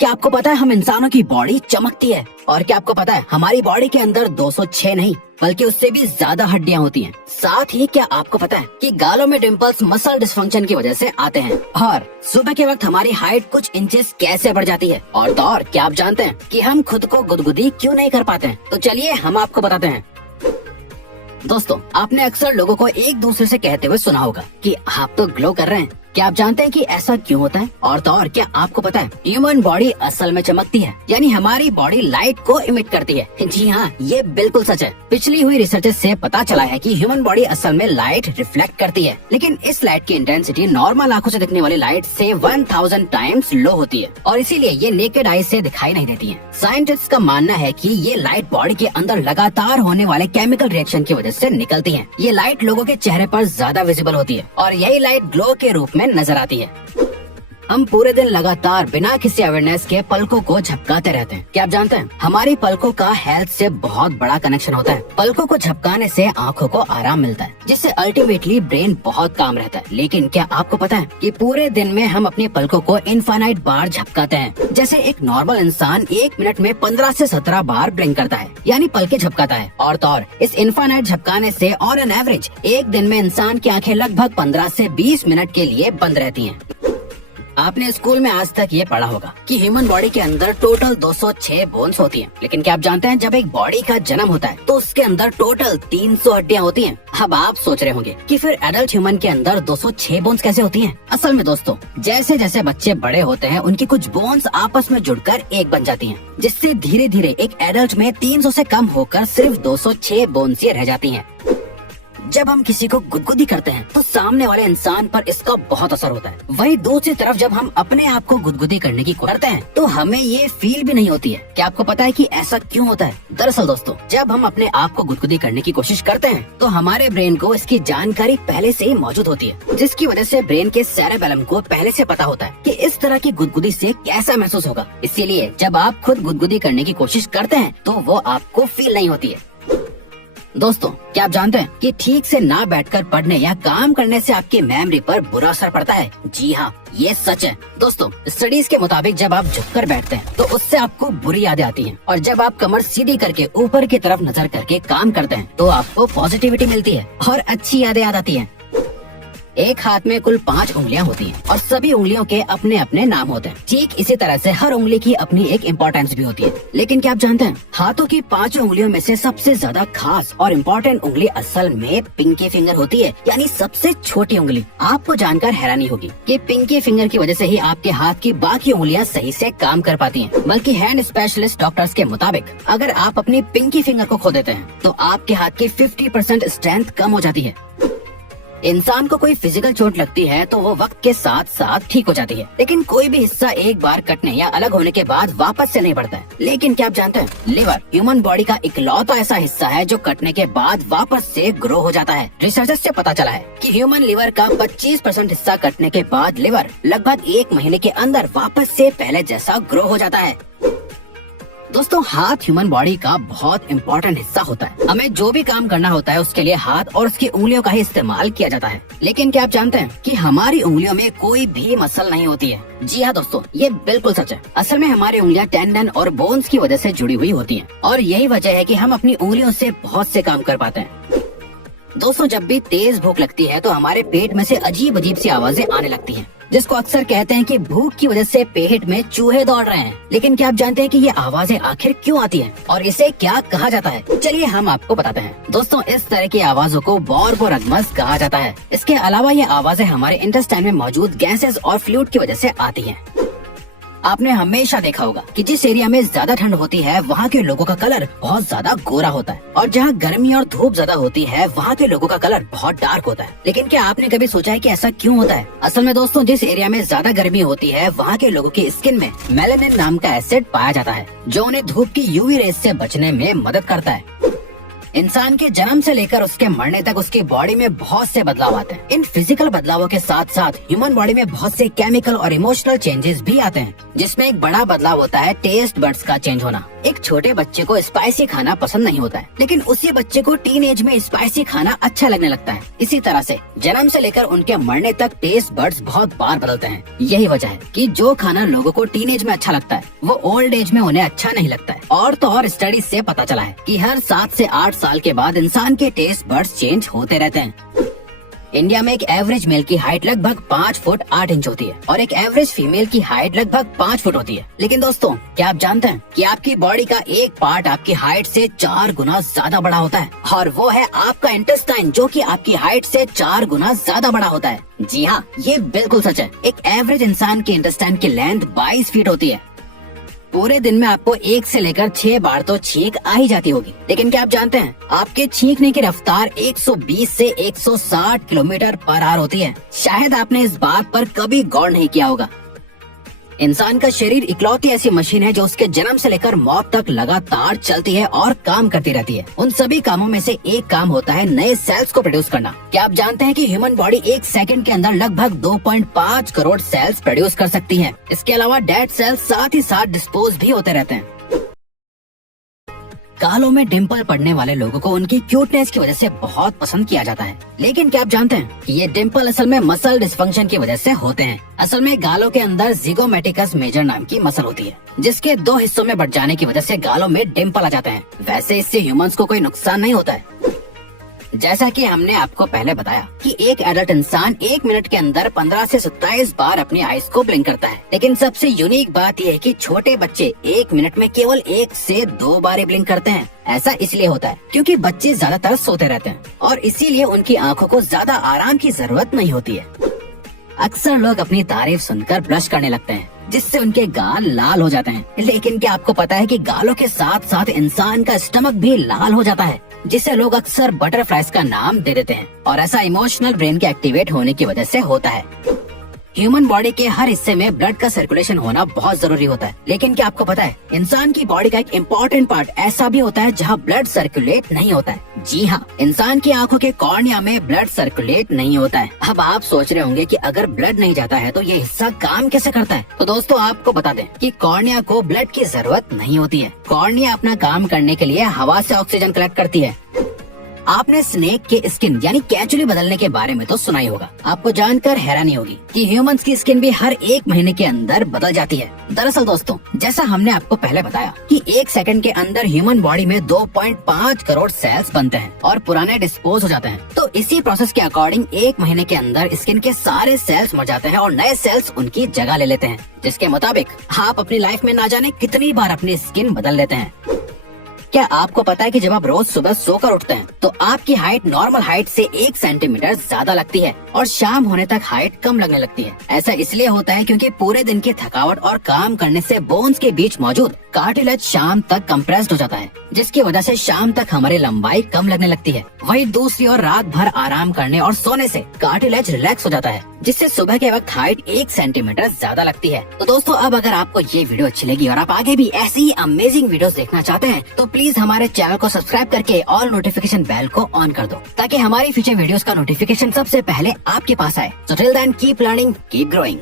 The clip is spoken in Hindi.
क्या आपको पता है हम इंसानों की बॉडी चमकती है? और क्या आपको पता है हमारी बॉडी के अंदर 206 नहीं बल्कि उससे भी ज्यादा हड्डियां होती हैं। साथ ही क्या आपको पता है कि गालों में डिम्पल्स मसल डिस्फंक्शन की वजह से आते हैं। और सुबह के वक्त हमारी हाइट कुछ इंचेस कैसे बढ़ जाती है। और क्या आप जानते हैं कि हम खुद को गुदगुदी क्यों नहीं कर पाते हैं? तो चलिए हम आपको बताते हैं। दोस्तों, आपने अक्सर लोगों को एक दूसरे से कहते हुए सुना होगा कि आप तो ग्लो कर रहे हैं। क्या आप जानते हैं कि ऐसा क्यों होता है? और क्या आपको पता है ह्यूमन बॉडी असल में चमकती है, यानी हमारी बॉडी लाइट को इमिट करती है। जी हाँ, ये बिल्कुल सच है। पिछली हुई रिसर्च से पता चला है कि ह्यूमन बॉडी असल में लाइट रिफ्लेक्ट करती है, लेकिन इस लाइट की इंटेंसिटी नॉर्मल आंखों से दिखने वाली लाइट से 1000 टाइम्स लो होती है और इसीलिए ये नेकेड आई से दिखाई नहीं देती है। साइंटिस्ट का मानना है कि ये लाइट बॉडी के अंदर लगातार होने वाले केमिकल रिएक्शन की वजह से निकलती है। ये लाइट लोगों के चेहरे पर ज्यादा विजिबल होती है और यही लाइट ग्लो के रूप में नजर आती है। हम पूरे दिन लगातार बिना किसी अवेयरनेस के पलकों को झपकाते रहते हैं। क्या आप जानते हैं हमारी पलकों का हेल्थ से बहुत बड़ा कनेक्शन होता है। पलकों को झपकाने से आंखों को आराम मिलता है, जिससे अल्टीमेटली ब्रेन बहुत काम रहता है। लेकिन क्या आपको पता है कि पूरे दिन में हम अपनी पलकों को इनफाइनाइट बार झपकाते हैं। जैसे एक नॉर्मल इंसान 1 मिनट में 15 से 17 बार ब्लिंक करता है, यानी पलके झपकाता है। और इस इनफाइनाइट झपकाने से ऑन एन एवरेज एक दिन में इंसान की आंखें लगभग 15 से 20 मिनट के लिए बंद रहती हैं। आपने स्कूल में आज तक ये पढ़ा होगा कि ह्यूमन बॉडी के अंदर टोटल 206 बोन्स होती हैं। लेकिन क्या आप जानते हैं जब एक बॉडी का जन्म होता है तो उसके अंदर टोटल 300 हड्डियां होती हैं। अब आप सोच रहे होंगे कि फिर एडल्ट ह्यूमन के अंदर 206 बोन्स कैसे होती हैं? असल में दोस्तों, जैसे जैसे बच्चे बड़े होते हैं उनकी कुछ बोन्स आपस में जुड़कर एक बन जाती हैं, जिससे धीरे धीरे एक एडल्ट में 300 से कम होकर सिर्फ 206 बोन्स ही रह जाती हैं। जब हम किसी को गुदगुदी करते हैं तो सामने वाले इंसान पर इसका बहुत असर होता है। वहीं दूसरी तरफ जब हम अपने आप को गुदगुदी करने की कोशिश करते हैं तो हमें ये फील भी नहीं होती है। क्या आपको पता है कि ऐसा क्यों होता है? दरअसल दोस्तों, जब हम अपने आप को गुदगुदी करने की कोशिश करते हैं तो हमारे ब्रेन को इसकी जानकारी पहले से ही मौजूद होती है, जिसकी वजह से ब्रेन के सेरेबेलम को पहले से पता होता है कि इस तरह की गुदगुदी से कैसा महसूस होगा। इसीलिए जब आप खुद गुदगुदी करने की कोशिश करते हैं तो वो आपको फील नहीं होती है। दोस्तों, क्या आप जानते हैं कि ठीक से ना बैठकर पढ़ने या काम करने से आपकी मेमोरी पर बुरा असर पड़ता है? जी हाँ, ये सच है। दोस्तों, स्टडीज के मुताबिक जब आप झुककर बैठते हैं तो उससे आपको बुरी यादें आती हैं, और जब आप कमर सीधी करके ऊपर की तरफ नजर करके काम करते हैं तो आपको पॉजिटिविटी मिलती है और अच्छी यादें याद आती हैं। एक हाथ में कुल 5 उंगलियां होती हैं और सभी उंगलियों के अपने अपने नाम होते हैं। ठीक इसी तरह से हर उंगली की अपनी एक इम्पोर्टेंस भी होती है। लेकिन क्या आप जानते हैं हाथों की 5 उंगलियों में से सबसे ज्यादा खास और इम्पोर्टेंट उंगली असल में पिंकी फिंगर होती है, यानी सबसे छोटी उंगली। आपको जानकर हैरानी होगी कि पिंकी फिंगर की वजह से ही आपके हाथ की बाकी उंगलियां सही से काम कर पाती हैं। बल्कि हैंड स्पेशलिस्ट डॉक्टर्स के मुताबिक अगर आप अपनी पिंकी फिंगर को खो देते हैं तो आपके हाथ की 50% स्ट्रेंथ कम हो जाती है। इंसान को कोई फिजिकल चोट लगती है तो वो वक्त के साथ साथ ठीक हो जाती है, लेकिन कोई भी हिस्सा एक बार कटने या अलग होने के बाद वापस से नहीं बढ़ता है। लेकिन क्या आप जानते हैं लिवर ह्यूमन बॉडी का इकलौता ऐसा हिस्सा है जो कटने के बाद वापस से ग्रो हो जाता है। रिसर्चर्स से पता चला है कि ह्यूमन लिवर का 25% हिस्सा कटने के बाद लिवर लगभग 1 महीने के अंदर वापस से पहले जैसा ग्रो हो जाता है। दोस्तों, हाथ ह्यूमन बॉडी का बहुत इम्पोर्टेंट हिस्सा होता है। हमें जो भी काम करना होता है उसके लिए हाथ और उसकी उंगलियों का ही इस्तेमाल किया जाता है। लेकिन क्या आप जानते हैं कि हमारी उंगलियों में कोई भी मसल नहीं होती है? जी हाँ दोस्तों, ये बिल्कुल सच है। असल में हमारी उंगलियां टेंडन और बोन्स की वजह से जुड़ी हुई होती हैं और यही वजह है कि हम अपनी उंगलियों से बहुत से काम कर पाते हैं। दोस्तों, जब भी तेज भूख लगती है तो हमारे पेट में से अजीब अजीब सी आवाजें आने लगती हैं, जिसको अक्सर कहते हैं कि भूख की वजह से पेट में चूहे दौड़ रहे हैं। लेकिन क्या आप जानते हैं कि ये आवाजें आखिर क्यों आती हैं और इसे क्या कहा जाता है? चलिए हम आपको बताते हैं। दोस्तों, इस तरह की आवाजों को बॉर्बोरेग्मस कहा जाता है। इसके अलावा ये आवाजें हमारे इंटेस्टाइन में मौजूद गैसेस और फ्लूइड की वजह से आती हैं। आपने हमेशा देखा होगा कि जिस एरिया में ज्यादा ठंड होती है वहाँ के लोगों का कलर बहुत ज्यादा गोरा होता है, और जहाँ गर्मी और धूप ज्यादा होती है वहाँ के लोगों का कलर बहुत डार्क होता है। लेकिन क्या आपने कभी सोचा है कि ऐसा क्यों होता है? असल में दोस्तों, जिस एरिया में ज्यादा गर्मी होती है वहाँ के लोगों की स्किन में मेलानिन नाम का एसिड पाया जाता है, जो उन्हें धूप की यूवी रेस से बचने में मदद करता है। इंसान के जन्म से लेकर उसके मरने तक उसकी बॉडी में बहुत से बदलाव आते हैं। इन फिजिकल बदलावों के साथ साथ ह्यूमन बॉडी में बहुत से केमिकल और इमोशनल चेंजेस भी आते हैं, जिसमें एक बड़ा बदलाव होता है टेस्ट बड्स का चेंज होना। एक छोटे बच्चे को स्पाइसी खाना पसंद नहीं होता है, लेकिन उसी बच्चे को टीन एज में स्पाइसी खाना अच्छा लगने लगता है। इसी तरह से जन्म से लेकर उनके मरने तक टेस्ट बड्स बहुत बार बदलते हैं। यही वजह है कि जो खाना लोगों को टीन एज में अच्छा लगता है वो ओल्ड एज में उन्हें अच्छा नहीं लगता है। और तो और स्टडी से पता चला है कि हर 7 से 8 साल के बाद इंसान के टेस्ट बड्स चेंज होते रहते हैं। इंडिया में एक एवरेज मेल की हाइट लगभग 5 फुट 8 इंच होती है और एक एवरेज फीमेल की हाइट लगभग 5 फुट होती है। लेकिन दोस्तों, क्या आप जानते हैं कि आपकी बॉडी का एक पार्ट आपकी हाइट से 4 गुना ज्यादा बड़ा होता है, और वो है आपका इंटेस्टाइन, जो कि आपकी हाइट से 4 गुना ज्यादा बड़ा होता है। जी हाँ, ये बिल्कुल सच है। एक एवरेज इंसान के इंटेस्टाइन की लेंथ 22 फीट होती है। पूरे दिन में आपको 1 से लेकर 6 बार तो छींक आ ही जाती होगी, लेकिन क्या आप जानते हैं आपके छींकने की रफ्तार 120 से 160 किलोमीटर पर आवर होती है। शायद आपने इस बात पर कभी गौर नहीं किया होगा। इंसान का शरीर इकलौती ऐसी मशीन है जो उसके जन्म से लेकर मौत तक लगातार चलती है और काम करती रहती है। उन सभी कामों में से एक काम होता है नए सेल्स को प्रोड्यूस करना। क्या आप जानते हैं कि ह्यूमन बॉडी 1 सेकंड के अंदर लगभग 2.5 करोड़ सेल्स प्रोड्यूस कर सकती है। इसके अलावा डेड सेल्स साथ ही साथ डिस्पोज भी होते रहते हैं। गालों में डिम्पल पड़ने वाले लोगों को उनकी क्यूटनेस की वजह से बहुत पसंद किया जाता है, लेकिन क्या आप जानते हैं कि ये डिम्पल असल में मसल डिस्फंक्शन की वजह से होते हैं। असल में गालों के अंदर जिगोमेटिकस मेजर नाम की मसल होती है, जिसके 2 हिस्सों में बढ़ जाने की वजह से गालों में डिम्पल आ जाते हैं। वैसे इससे ह्यूमंस को कोई नुकसान नहीं होता है। जैसा कि हमने आपको पहले बताया कि एक एडल्ट इंसान 1 मिनट के अंदर 15 से 27 बार अपनी आईज को ब्लिंक करता है, लेकिन सबसे यूनिक बात यह है कि छोटे बच्चे 1 मिनट में केवल 1 से 2 बार ब्लिंक करते हैं। ऐसा इसलिए होता है क्योंकि बच्चे ज्यादातर सोते रहते हैं और इसीलिए उनकी आंखों को ज्यादा आराम की जरूरत नहीं होती है। अक्सर लोग अपनी तारीफ सुनकर ब्रश करने लगते हैं, जिससे उनके गाल लाल हो जाते हैं, लेकिन क्या आपको पता है कि गालों के साथ साथ इंसान का स्टमक भी लाल हो जाता है, जिसे लोग अक्सर बटरफ्लाइज का नाम दे देते हैं। और ऐसा इमोशनल ब्रेन के एक्टिवेट होने की वजह से होता है। ह्यूमन बॉडी के हर हिस्से में ब्लड का सर्कुलेशन होना बहुत जरूरी होता है, लेकिन क्या आपको पता है इंसान की बॉडी का एक इम्पोर्टेंट पार्ट ऐसा भी होता है जहाँ ब्लड सर्कुलेट नहीं होता है। जी हाँ, इंसान की आंखों के कॉर्निया में ब्लड सर्कुलेट नहीं होता है। अब आप सोच रहे होंगे कि अगर ब्लड नहीं जाता है तो ये हिस्सा काम कैसे करता है। तो दोस्तों, आपको बता दें कि कॉर्निया को ब्लड की जरूरत नहीं होती है। कॉर्निया अपना काम करने के लिए हवा से ऑक्सीजन कलेक्ट करती है। आपने स्नेक के स्किन यानी केंचुली बदलने के बारे में तो सुना ही होगा। आपको जानकर हैरानी होगी कि ह्यूमंस की स्किन भी हर 1 महीने के अंदर बदल जाती है। दरअसल दोस्तों, जैसा हमने आपको पहले बताया कि 1 सेकंड के अंदर ह्यूमन बॉडी में 2.5 करोड़ सेल्स बनते हैं और पुराने डिस्पोज हो जाते हैं। तो इसी प्रोसेस के अकॉर्डिंग 1 महीने के अंदर स्किन के सारे सेल्स मर जाते हैं और नए सेल्स उनकी जगह ले लेते हैं, जिसके मुताबिक आप अपनी लाइफ में ना जाने कितनी बार अपनी स्किन बदल लेते हैं। क्या आपको पता है कि जब आप रोज सुबह सोकर उठते हैं तो आपकी हाइट नॉर्मल हाइट से 1 सेंटीमीटर ज्यादा लगती है और शाम होने तक हाइट कम लगने लगती है। ऐसा इसलिए होता है क्योंकि पूरे दिन की थकावट और काम करने से बोन्स के बीच मौजूद कार्टिलेज शाम तक कंप्रेस्ड हो जाता है, जिसकी वजह से शाम तक हमारी लंबाई कम लगने लगती है। वहीं दूसरी ओर रात भर आराम करने और सोने से कार्टिलेज रिलैक्स हो जाता है, जिससे सुबह के वक्त हाइट 1 सेंटीमीटर ज्यादा लगती है। तो दोस्तों, अब अगर आपको ये वीडियो अच्छी लगी और आप आगे भी ऐसी ही अमेजिंग वीडियोस देखना चाहते हैं तो प्लीज हमारे चैनल को सब्सक्राइब करके ऑल नोटिफिकेशन बेल को ऑन कर दो, ताकि हमारी फ्यूचर वीडियोस का नोटिफिकेशन सबसे पहले आपके पास आए। So till then, keep learning, keep growing.